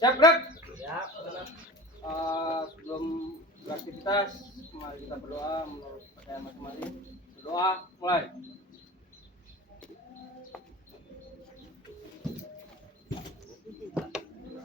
Siap, Greg? Ya, Sebelum beraktivitas, mari kita berdoa menurut percayaan masing-masing. Berdoa, mulai.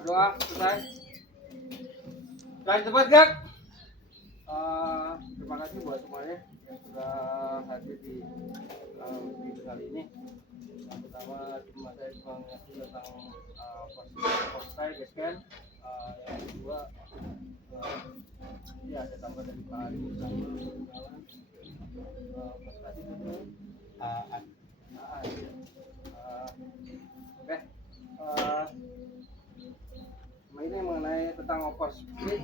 Berdoa, selesai. Selesai cepat, Greg. Terima kasih buat semuanya yang sudah hadir di video kali ini. Yang pertama, cuma saya mengasih tentang postai basecamp. Yang kedua, ya ada tambah dari Pak Ali sama jalan prestasi itu oke. Ini mengenai tentang overspeed.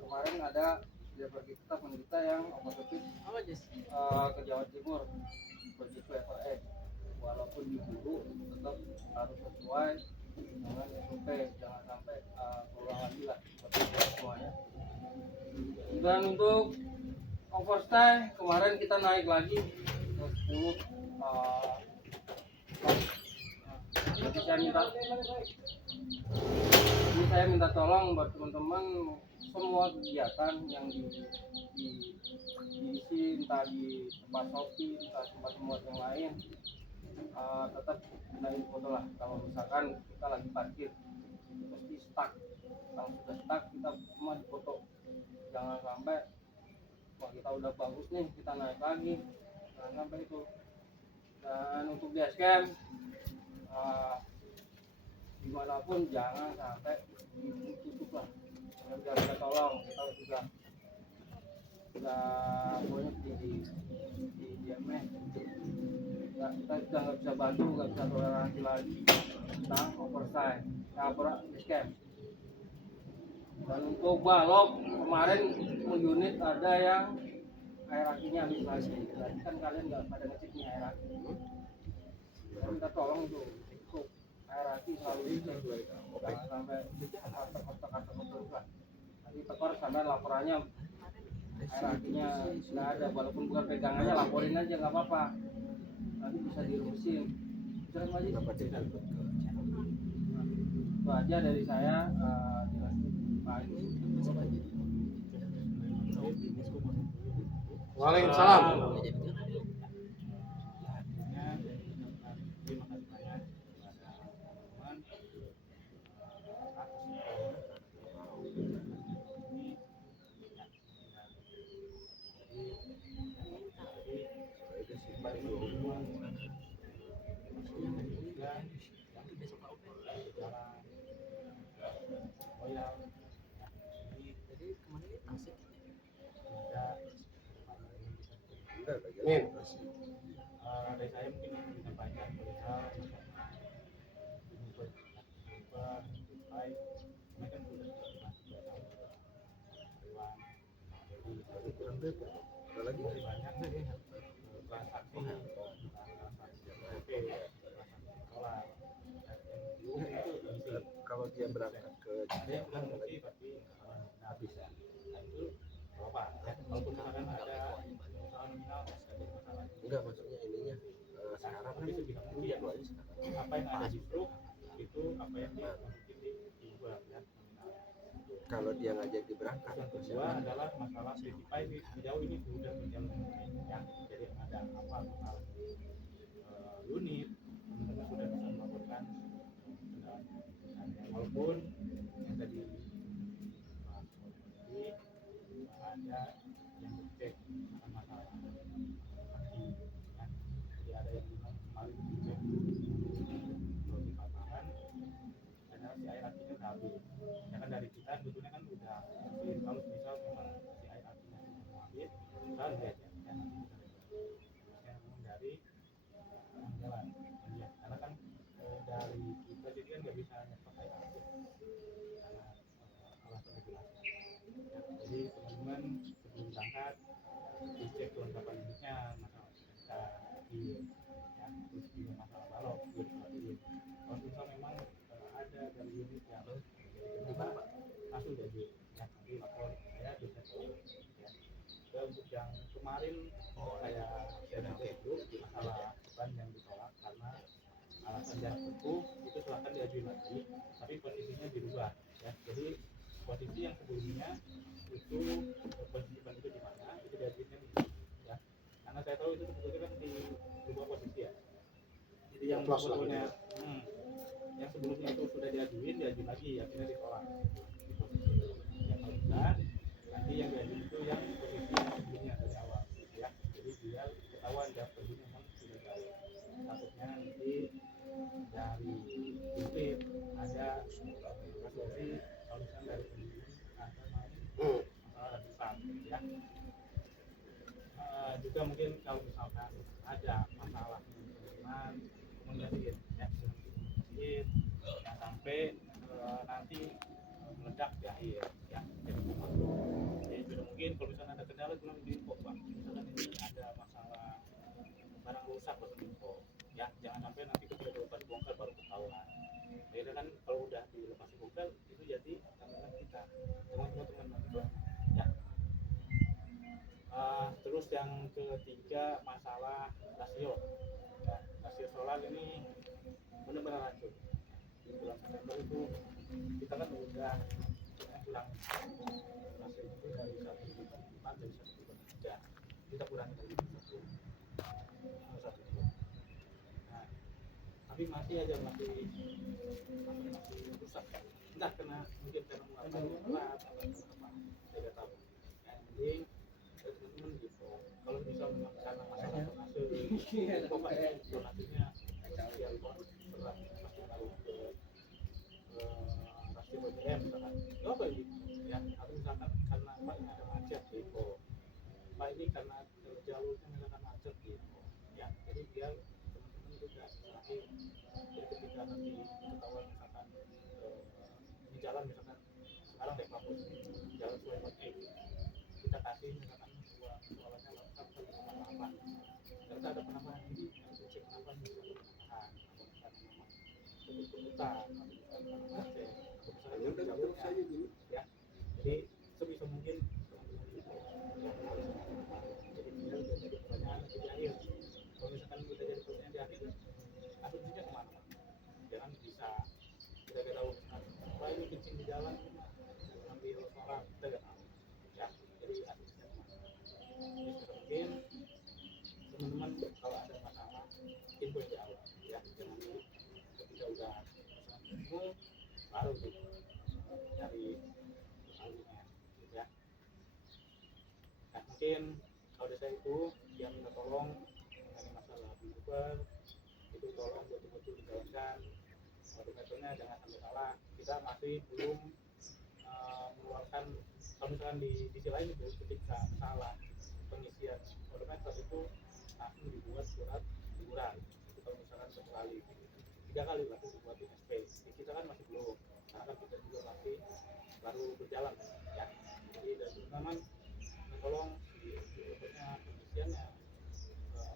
Kemarin ada driver kita menderita yang overspeed ke Jawa Timur begitu FRE, walaupun diburu tetap harus sesuai dengan SOP, jangan sampai keluar lagi lah buat semuanya. Dan untuk overstay kemarin kita naik lagi ke 10 jadi saya minta tolong buat teman-teman semua kegiatan yang diisi entah di tempat kopi, entah tempat yang lain, tetap gunain foto lah. Kalau misalkan kita lagi parkir mesti stuck, kalau sudah stuck kita semua dipoto, jangan sampai wah kita udah bagus nih kita naik lagi, jangan sampai itu. Dan untuk basecamp dimanapun jangan sampai ditutup lah, biar kita tolong, kita sudah banyak di DMS ya, kita sudah nggak bisa bantu, nggak bisa toleransi lagi tentang oversize basecamp. Dan untuk balok kemarin unit ada yang hierarkinya habis lagi, berarti kan kalian nggak pada ngecek nih hierarki. Saya minta tolong itu untuk hierarki selalu dicek, jangan sampai kotak-kotak lah. Nanti tekor sampai laporannya hierarkinya nggak ada, walaupun bukan pegangannya laporin aja nggak apa-apa, nanti bisa dirumusin. Terima kasih. Itu aja dari saya. Waalaikumsalam. Amin. Dari saya mungkin menyampaikan perihal Kalau dia berangkat ke habis ya, itu apa? Walaupun misalkan ada nominal enggak, maksudnya ininya sekarang kan itu ya apa yang ada di truk itu apa yang mungkin diubah ya nominalnya. Kalau dia nggak jadi berangkat, Yang kedua adalah masalah certified sejauh ini sudah berjalan ya, jadi ada apa masalah unit teman-teman sudah bisa melaporkan walaupun yang tadi ada yang dicek masalah aksi ya. Jadi ada yang paling dicek di paparan karena si air apinya udah habis ya kan, dari kita sebetulnya kan udah kalau misal memang si air apinya sudah habis kita lihat ya memang dari jalan ya, karena kan dari kita jadi kan nggak bisa nyetop air api karena alasan regulasi ya. Jadi teman-teman sebelum berangkat dicek kelengkapan unitnya, masalah kita ya, terus juga masalah balok kalau misal memang ada dari unit yang di mana Pak langsung jadi ya, nanti lapor saya bisa ya. Dan untuk yang kemarin saya itu masalah ban yang ditolak karena alasan jarak tempuh itu silakan diajuin lagi, tapi posisinya Ya, jadi posisi yang sebelumnya itu posisi ban itu di mana itu diajuin ya, karena saya tahu itu sebetulnya kan di dua posisi ya. Jadi yang Plus lah sebelumnya yang sebelumnya itu sudah diajuin lagi akhirnya ditolak di posisi itu. Yang kalau bisa nanti yang diajuin itu yang posisi yang sebelumnya dari awal ya, jadi biar ketahuan ya posisi memang sudah jauh. Takutnya nanti dari titik ada asumsi kalau misalnya dari penyidik ada main masalah besar ya. Juga mungkin kalau misalkan ada masalah dengan menjadi ya sedikit yang sampai nanti meledak di akhir ya. Jadi sudah mungkin kalau misalnya ada kendala bilang di info Pak, misalkan ini ada masalah barang rusak atau info ya, jangan sampai nanti ketika dilepas bongkar baru ketahuan. Akhirnya kan kalau udah dilepas bongkar itu jadi tanggungan kita teman-teman ya. Terus yang ketiga masalah rasio ya, rasio solar ini benar-benar hancur. Di bulan September itu kita kan udah kurang rasio itu dari 1,4 dari 1,3 kita kurangi dari 1,1. Nah, tapi masih aja masih rusak. Entah kena mungkin karena muatan berat atau apa, saya tidak tahu. Yang penting teman-teman gitu. Kalau bisa memang karena masalah donasi, pokoknya donasinya sosial berat pasti taruh ke rasio BBM misalkan. Apa gitu ya? Atau misalkan karena Pak ini ada macet gitu. Pak ini karena jalurnya misalkan macet gitu. Ya, jadi biar teman-teman itu tidak nanti jadi ketika nanti ketahuan misalkan ini jalan misalkan sekarang dek lapor jalan sesuai kita kasih misalkan soalnya lengkap 1,8 ternyata ada penambahan ini nanti cek kenapa bisa penambahan atau misalnya memang kebutuhan atau misalnya macet atau misalnya jalurnya ya, jadi sebisa mungkin teman-teman itu yang harus jadi biar udah jadi pertanyaan nanti di akhir. Kalau misalkan udah jadi pertanyaan di akhir asumsinya kemana, jangan bisa kita tahu apa ini kencing di jalan ambil orang kita nggak tahu ya, jadi asumsinya kemana. Jadi mungkin teman-teman kalau ada masalah info di awal ya, jangan ketika udah info baru gitu cari argumen gitu ya. Nah mungkin kalau desa itu yang minta tolong mengenai masalah penguber itu tolong betul-betul dijalankan odometernya jangan sampai salah. Kita masih belum mengeluarkan kalau misalkan di sisi lain itu ketika salah pengisian odometer itu langsung dibuat surat teguran. Itu kalau misalkan sekali 3 kali langsung dibuat di SP. Di kita kan masih belum karena kan kita juga masih baru berjalan ya. Jadi dari teman-teman tolong di pengisiannya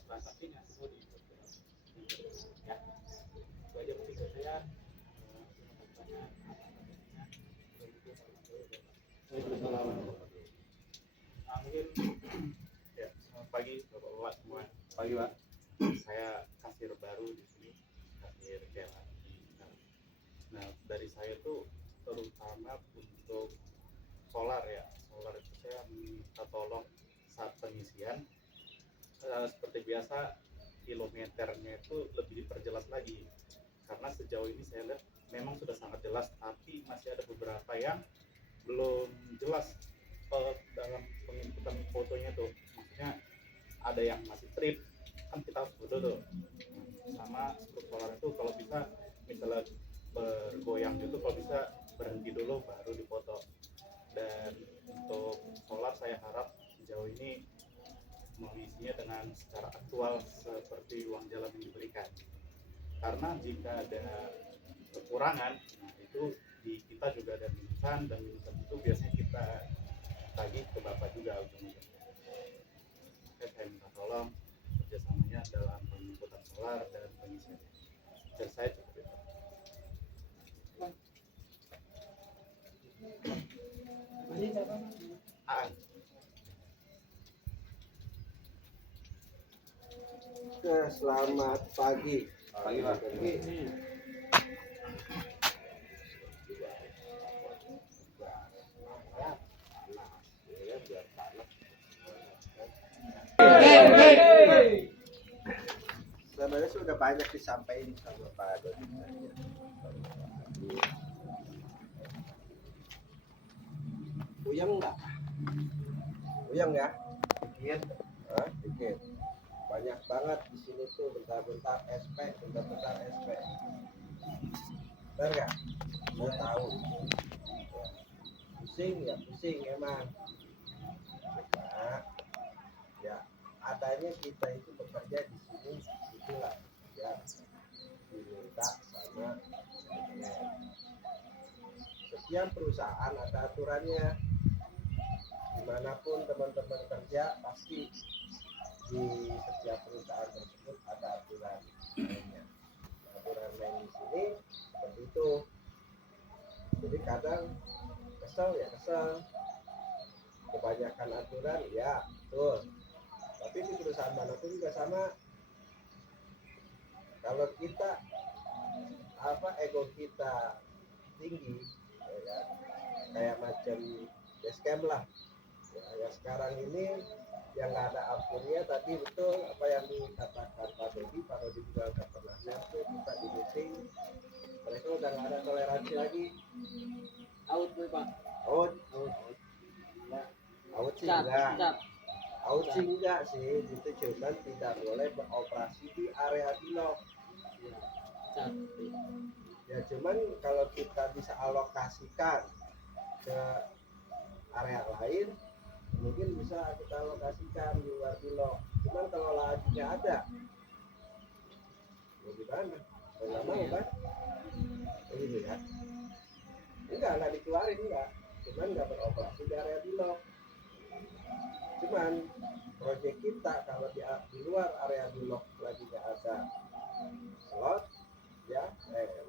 transaksinya semua di ya. Itu aja mungkin dari saya. Mungkin Ya, selamat pagi Bapak-bapak semua. Pagi Pak. Saya kasir baru di sini, kasir KLRI. Nah, dari saya tuh terutama untuk solar ya. Solar itu saya minta tolong saat pengisian seperti biasa kilometernya itu lebih diperjelas lagi. Karena sejauh ini saya lihat memang sudah sangat jelas, tapi masih ada beberapa yang belum jelas dalam penginputan fotonya tuh. Maksudnya ada yang masih trip, kan kita harus foto tuh. Sama struk solar itu kalau bisa misalnya bergoyang gitu, kalau bisa berhenti dulu baru dipoto. Dan untuk solar saya harap sejauh ini mengisinya dengan secara aktual seperti uang jalan yang diberikan. Karena jika ada kekurangan, nah itu di kita juga ada minusan, dan minusan itu biasanya kita tagih ke Bapak juga ujung-ujungnya. Oke, saya minta tolong kerjasamanya dalam penginputan solar dan pengisian. Dan saya cukup itu. Oke, selamat pagi. Pagi Pak. udah banyak disampaikan sama Pak Dodi. Puyeng enggak? Puyeng ya? Dikit. Hah? Dikit. Banyak banget di sini tuh bentar-bentar SP, bentar-bentar SP. Benar nggak? Saya tahu. Pusing ya, pusing emang. Cuma ya adanya kita itu bekerja di sini itulah ya diminta sama setiap perusahaan ada aturannya. Dimanapun teman-teman kerja pasti di setiap perusahaan tersebut ada aturan mainnya. Aturan main di sini seperti itu. Jadi kadang kesel ya kesel, kebanyakan aturan ya betul. Tapi di perusahaan manapun juga sama. Kalau kita ego kita tinggi, ya, kayak macam basecamp lah. Ya sekarang ini yang nggak ada ampunnya tadi betul apa yang dikatakan Pak Dodi juga udah pernah share tuh kita di meeting, mereka udah nggak ada toleransi lagi. Out Pak. Out sih enggak. Out sih enggak sih, itu cuman tidak boleh beroperasi di area bilog. Ya cuman kalau kita bisa alokasikan ke area lain mungkin bisa kita alokasikan di luar bilog. Cuman kalau lahannya ada mau gimana? Nggak mau kan? Gitu ya. Enggak dikeluarin enggak. Cuman nggak beroperasi di area bilog. Cuman proyek kita kalau di luar area bilog lagi nggak ada slot ya,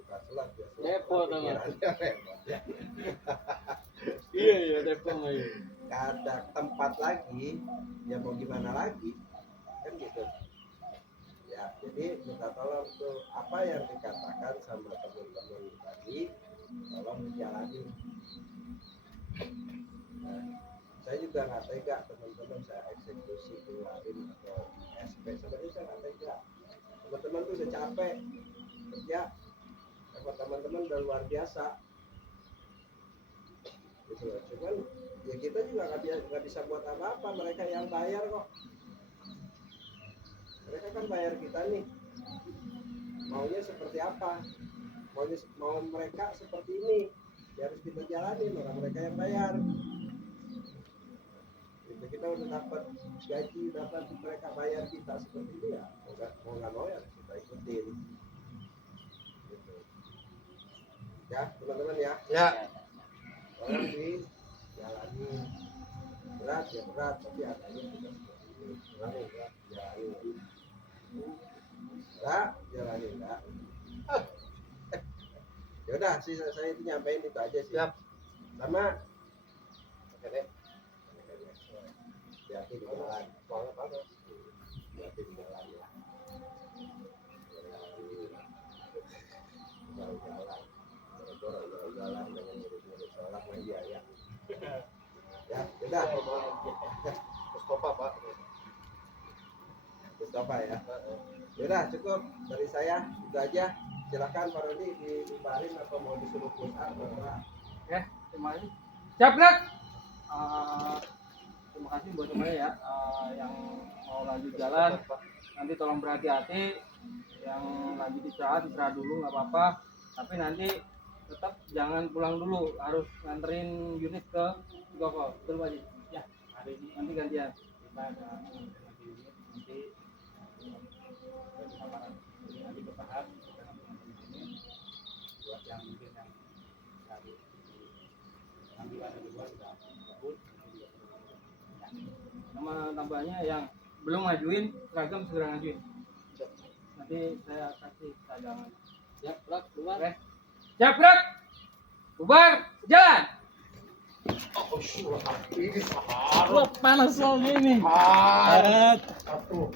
bukan slot ya. Depo teman. Ya. Iya depo mah. Nggak ada tempat lagi, ya mau gimana lagi kan gitu ya. Jadi minta tolong tuh apa yang dikatakan sama teman-teman tadi tolong dijalani. Nah, saya juga nggak tega teman-teman saya eksekusi keluarin atau SP, sebenarnya saya nggak tega. Teman-teman tuh udah capek kerja, teman-teman udah luar biasa gitu. Cuman ya kita juga nggak bisa buat apa-apa, mereka yang bayar kok. Mereka kan bayar kita nih, maunya seperti apa, mau mereka seperti ini ya harus kita jalani, maka mereka yang bayar gitu. Kita udah dapat gaji, dapat mereka bayar kita seperti ini ya mau nggak mau ya kita ikutin gitu. Ya teman-teman ya orang dijalani, berat ya berat, tapi adanya kita seperti ini. Jalani enggak, jalani enggak. Ya udah sih saya itu nyampein itu aja sih. Siap. Sama oke deh. Hati di jalan. Banget banget. Hati di jalan ya. Jalan. Jalan dengan murid-murid sholat lagi ya. Ya, udah. Mustafa Pak. Mustafa ya. Udah cukup dari saya itu aja. Silakan Pak Dodi dibarin atau mau disuruh push up terserah. Ya, terima kasih. Siap, Blak. Terima kasih buat semuanya ya yang mau lanjut jalan. Nanti tolong berhati-hati. Yang lanjut istirahat dulu nggak apa-apa. Tapi nanti tetap jangan pulang dulu, harus nganterin unit ke Goko. Betul Pak Ji? Ya, hari ini Nanti gantian. kita ada unit nanti dari paparan nanti bertahap dengan teman-teman ini buat yang mungkin yang dari nanti ada di luar sudah bagus. Sama tambahnya yang belum ngajuin seragam segera ngajuin. Nanti saya kasih cadangan. Ya, Blak, keluar. Siap, Blak. Bubar, jalan. Ini Panas soalnya ini. Satu.